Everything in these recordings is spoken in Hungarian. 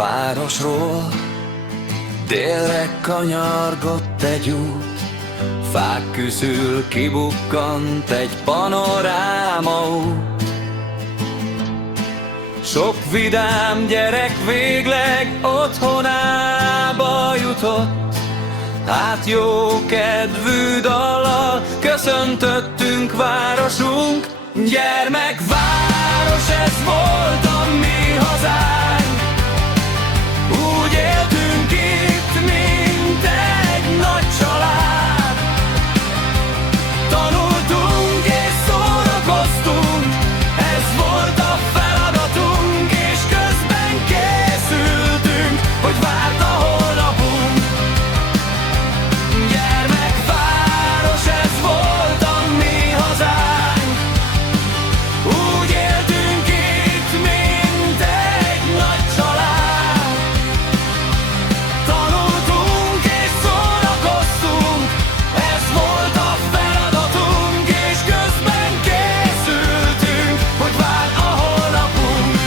városról. Délre kanyargott egy út, fák közül kibukkant egy panorámaút. Sok vidám gyerek végleg otthonába jutott, hát jó kedvű dallal köszöntöttünk városunk. Gyermekváros, ez volt a mi hazánk, úgy éltünk itt, mint egy nagy család. Tanultunk és szórakoztunk, ez volt a feladatunk, és közben készültünk, hogy várt a holnapunk. Gyermekváros, ez volt a mi hazánk, úgy éltünk itt, mint egy nagy család. Tanultunk és szórakoztunk, ez volt a feladatunk, és közben készültünk, hogy vár a holnapunk.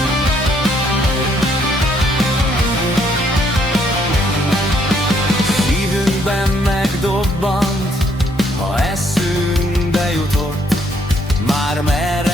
Szívünkben megdobbant, ha eszünkbe jutott, már merre